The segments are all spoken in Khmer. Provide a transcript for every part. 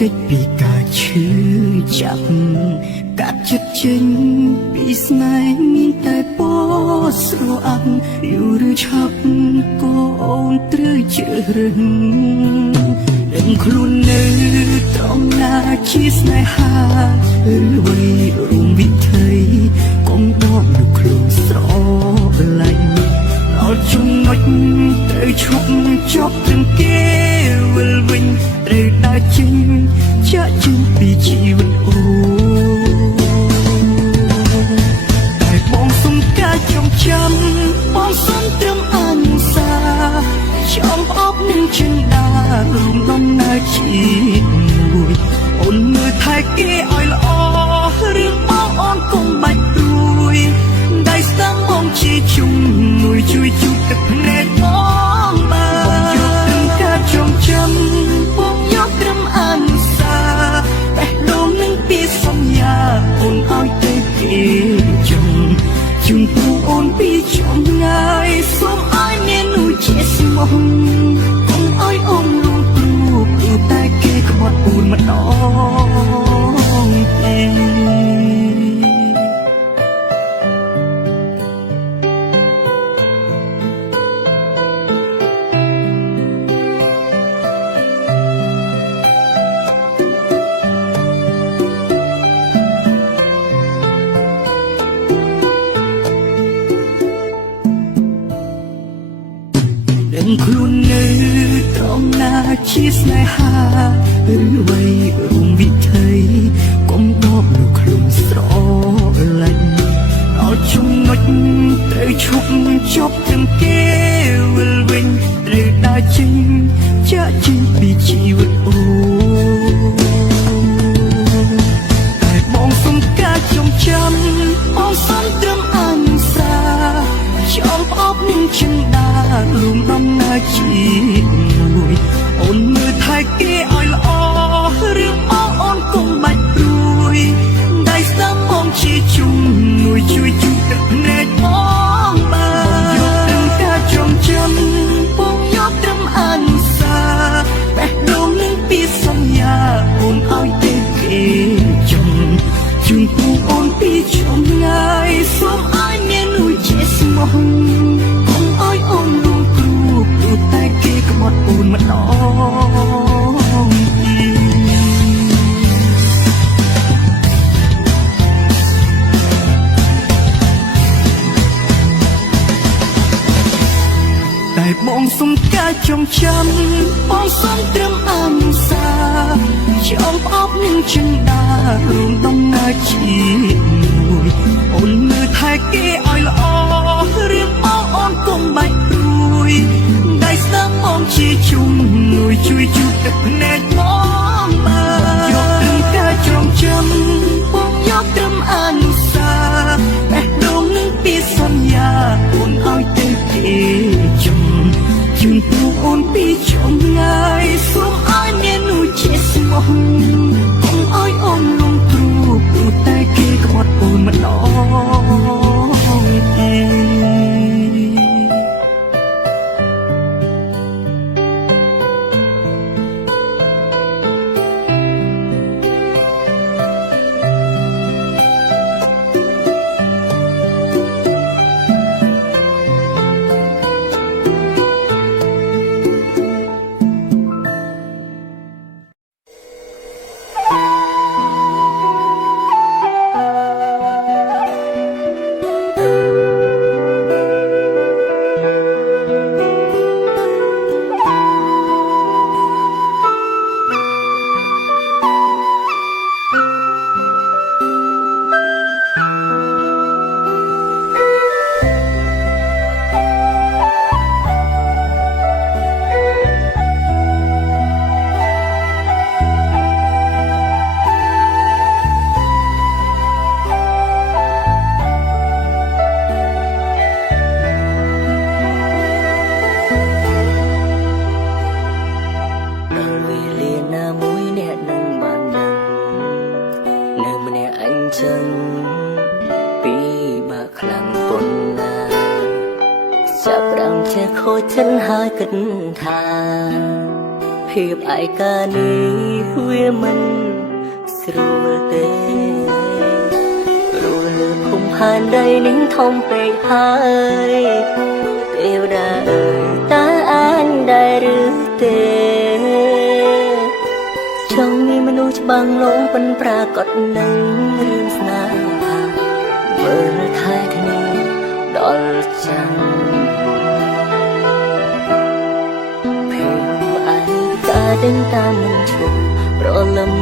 កិច្ចពីការឈឺចាប់កាត់ចិត្តចេញពីស្នេហ៍មានតែពណ៌ស្រអាប់យូរឬឆាប់ក៏អូនត្រូវជ្រើសរើសដឹងខ្លួននៅត្រង់ណាជាស្នេហាឬអ្វីរួមវិថីកុំដកនៅខ្លួនស្រឡាញ់ដល់ចំណុចត្រូវឈប់ចប់ទាំងគេវិលវិញត្រូវដើរចេញចាក់ចេញពីជីវិតអូតែបងសុំការចងចាំបងសុំត្រឹមអនុសាចង់អបនឹងចិន្តារួមដំណើរជាមួយអូនមើលថែគេឲ្យល្អរឿងបងអូនកុំបាច់ព្រួយដៃស្ដាំបងជាជុំមួយជួយជូតទឹកភ្នែកបងបានបងយកត្រឹមការចងចាំបងយកត្រឹមអនុសាបេះដូងនឹងពីសន្យាអូនឲ្យទៅគេចង់ជូនពូអូនពីចម្ងាយសូមឲ្យមាននោះជាស្មោះកុំឲ្យអូនលងព្រួយព្រោះតែគេក្បត់អូនម្ដងទេ ដឹងខ្លួននៅត្រង់ណាជាស្នេហាឬអ្វីរួមវិថីកុំដកនៅខ្លួនស្រឡាញ់ដល់ចំណុចត្រូវឈប់ចប់ទាំងគេវិលវិញត្រូវដើរចេញចាក់ចេញពីជីវិតអូតែបងសុំការចងចាំបងសុំត្រឹមអនុសាចង់ផ្អប់នឹងចិន្តារួមដំណើរជាមួយអូនមើលថែគេឲ្យល្អរឿងបងអូនកុំបាច់ព្រួយដៃស្ដាំបងជាជុំមួយជួយជូតទឹកភ្នែកបងបានបងយកត្រឹមការចងចាំបងយកត្រឹមអនុសាបេះដូងនឹងពីសន្យាអូនឲ្យទៅគេចង់ជូនពូអូនពីចម្ងាយសូមឲ្យមាននោះជាស្មោះកុំឲ្យអូនលងព្រួយព្រោះតែគេក្បត់អូនម្ដងតែបងសុំការចងចាំបងសុំត្រឹមអនុសាចង់ផ្អប់នឹងចិន្តារួមដំណើរជាមួយអូនមើលថែគេឲ្យល្អរឿងបងអូនកុំបាច់ព្រួយដៃស្ដាំបងជាជុំមួយជួយជូតទឹកភ្នែកបងបានយកត្រឹមការចងចាំបងយកត្រឹមអនុសាបេះដូងនឹងពីសន្យាអូនឲ្យទៅគេចង់ជូនពូអូនពីចម្ងាយសូមឲ្យមាននោះជាស្មោះកុំឲ្យអូនលងព្រួយព្រោះតែគេក្បត់អូនម្ដងទេ ចាប់ផ្ដើមជាខូចចិនហើយគិតថាភ ភាពឯកានេះវាមិនស្រួលទេព្រោះលើភូមិផែនដីនេះធំពេកហើយទេវតាអើយតើអញដែរឬទេចង់មានមនុស្សច្បាំងលងប៉ុនប្រាកដនឹងរឿងស្នេហាមើលថែគ្នាដល់ចាំដេញតាមមិនឈប់ប្រលឹម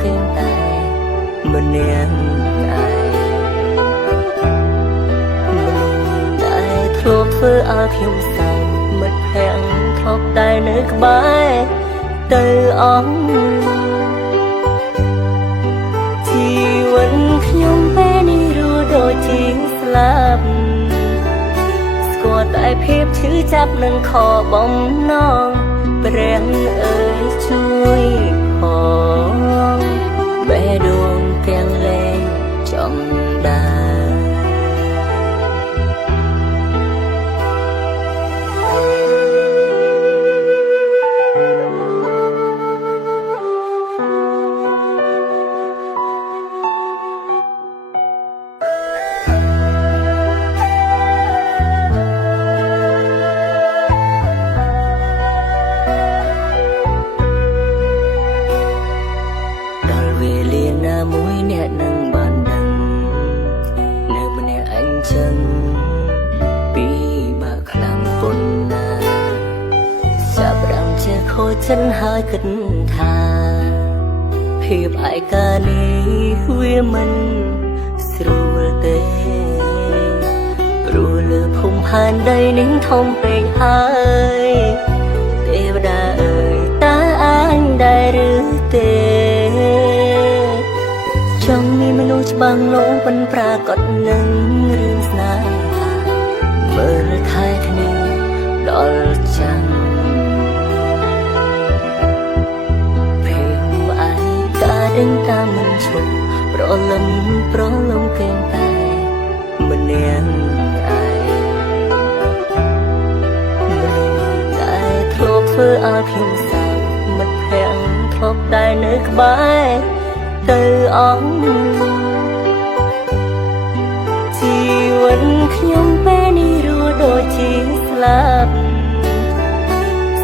ឃើញតែម្នាក់ឯងតែធ្លាប់ធ្វើឲ្យខ្ញុំសៅមិត្តភក្តិធ្លាប់តែនៅក្បែរទៅអង្គជីវិតខ្ញុំពេលនេះរស់ដូចជាស្លាប់ស្គាល់តែភាពឈឺចាប់នឹងខបំណងព្រះអើយជួយផងបេះដូងទាំងលែងចំដាមួយអ្នកនឹងបានដឹងនៅម្នាក់អញ្ចឹងពីបាក់ខ្លាំងប៉ុណ្ណាចាប់រំជាខូចចិត្តហើយគិតថាភាពឯកានេះវាមិនស្រួលទេព្រោះលើភូមិផែនដីនេះធំពេកហើយទេវតាអើយតើអញដែរឬទេចង់មានមនុស្សច្បាំងលងប៉ុនប្រាកដនឹងរឿងស្នេហាមើលថែគ្នាដល់ចាំភាពឯកាដេញតាមមិនឈប់ប្រលឹមឃើញតែម្នាក់ឯងតែធ្លាប់ធ្វើឲ្យខ្ញុំសៅមិត្តភក្តិធ្លាប់តែនៅក្បែរទៅអង្គជីវិតខ្ញុំពេលនេះរស់ដូចជាស្លាប់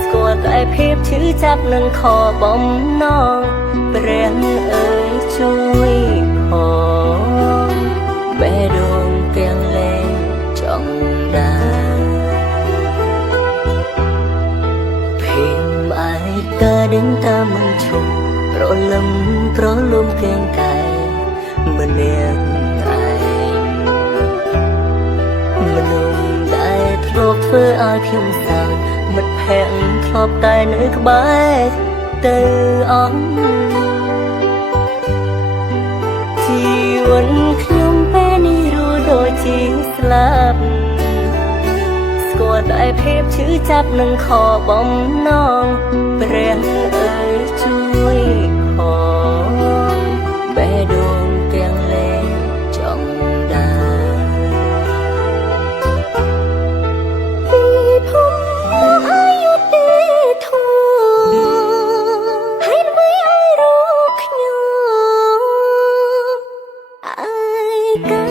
ស្គាល់តែភាពឈឺចាប់នឹងខបំណងព្រះអើយជួយផងបេះដូងទាំងលែងចំដាភាពឯកាដេញតាមមិនឈប់ប្រលឹមឃើញតែម្នាក់ឯងមនុស្សដែលធ្លាប់ធ្វើឲ្យខ្ញុំសៅមិត្តភក្តិធ្លាប់តែនៅក្បែរទៅអង្គជីវិតខ្ញុំពេលនេះរស់ដូចជាស្លាប់ស្គាល់តែភាពឈឺចាប់នឹងខបំណងព្រះអើយជួយផងបេះដូងទាំងលែងចំដាពីភូមិមកអាយុទេធូហើយអ្វីឲ្យរកខ្ញុំអាយកា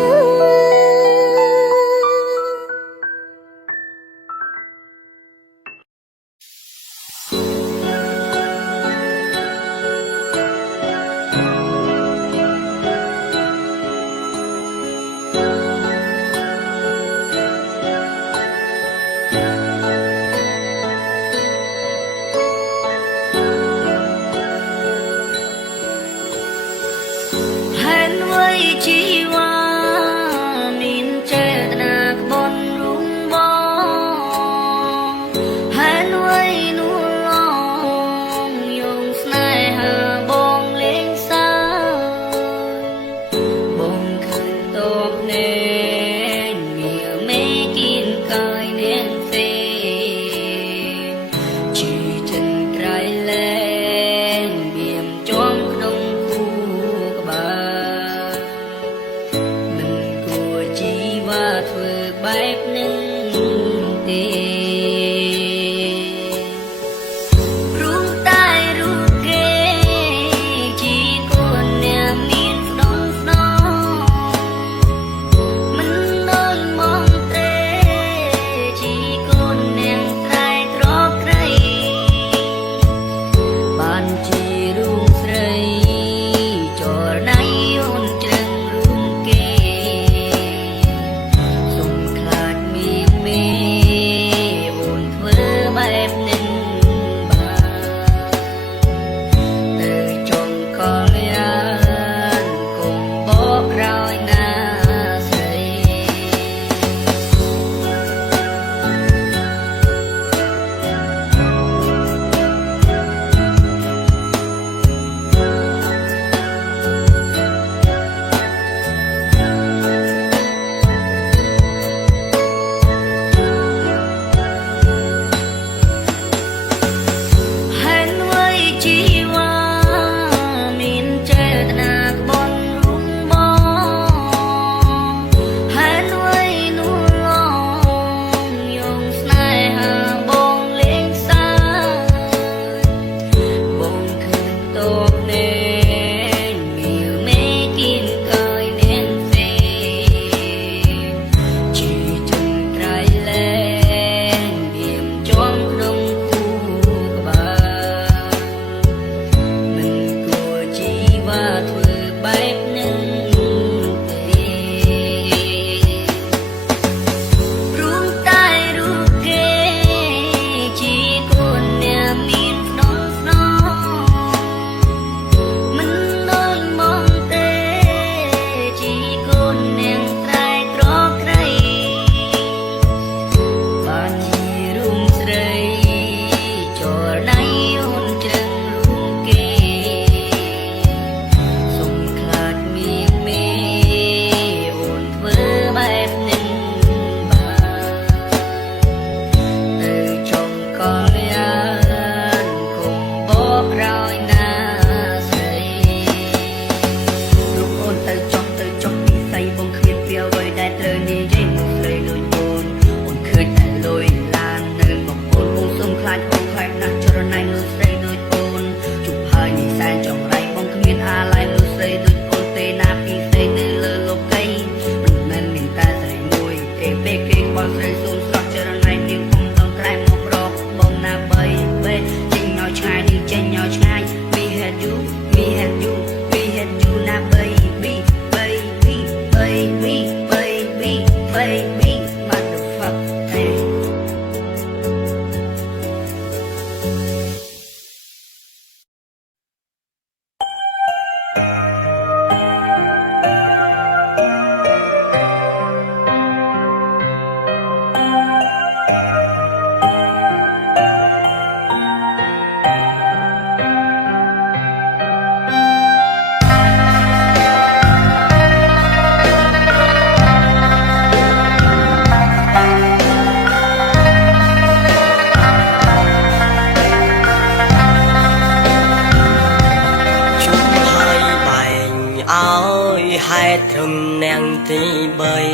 hai thầm nàng thì bơi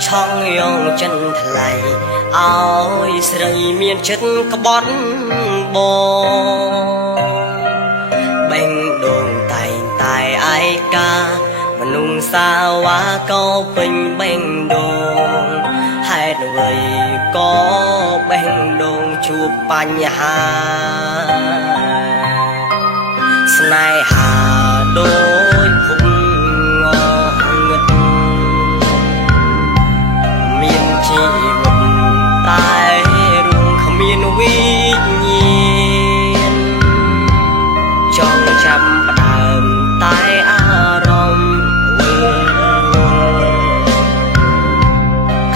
trong yong chân thầy áo sợi miên chất có bón bò bên đường tay tay ai ca mà nung xa quá câu bình bên đường hai người có bên đường chụp bánh hà snai hà đôi vùng ngò ngực miền chi vật tai ruộng không miền uy nhiên trong trăm đàm tai a rong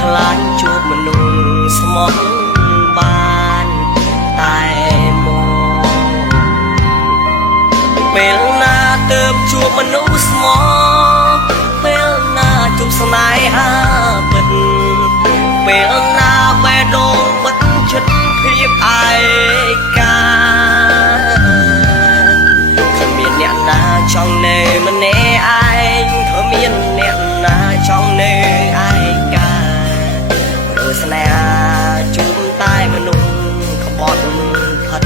khlan chuột mình nung smog ban tai mô pel na tớp chuột mình nung smog pel na chụp snai ha bật pel na bè đô bất chất phiếp ai ca thầm miền nhẹ na trong nề mà nè ai thầm miền nhẹ na trong nề ai ca rồi sau này chúng ta mà nung không bọt thật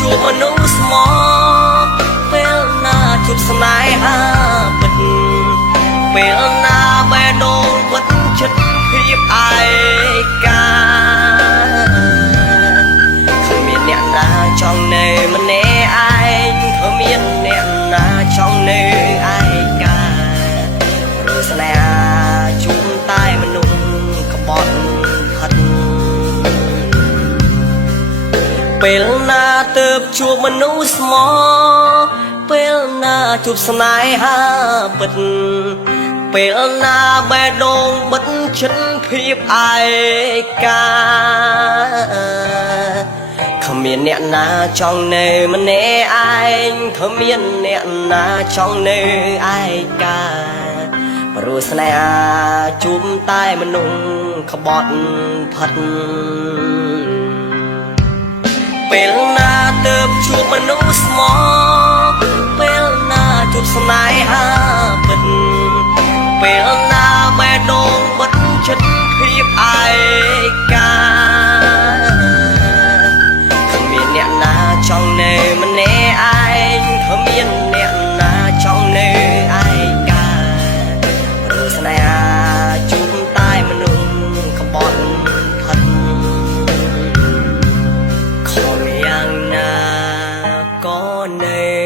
chụp mà nung smog pel na chụp snai ha bật pel na bè đô bất chất phiếp ai ca không miền nhẹ na trong nề mà nè ai không miền nhẹ na trong nề ai ca rồi sau này chúng ta mà nung không bọt thật pel na tớp chuột mình nung smog pel na chụp snai ha bật pel na bè đôn bất chân phiếp ai ca không miền nhẹ na trong nề mà nè ai không miền nhẹ na trong nề ai ca rồi sau này chúng ta mà nung không bọt thật pel na tớp chuột mà nung smog pel na chụp snai ha bật pel na bè đôn bất chất phiếp ai ca không miền nhẹ na trong nề mà nè ai không miền nhẹ na trong nề ai ca rồi sau này chúng ta mà nung không bọt thật có miền na có nề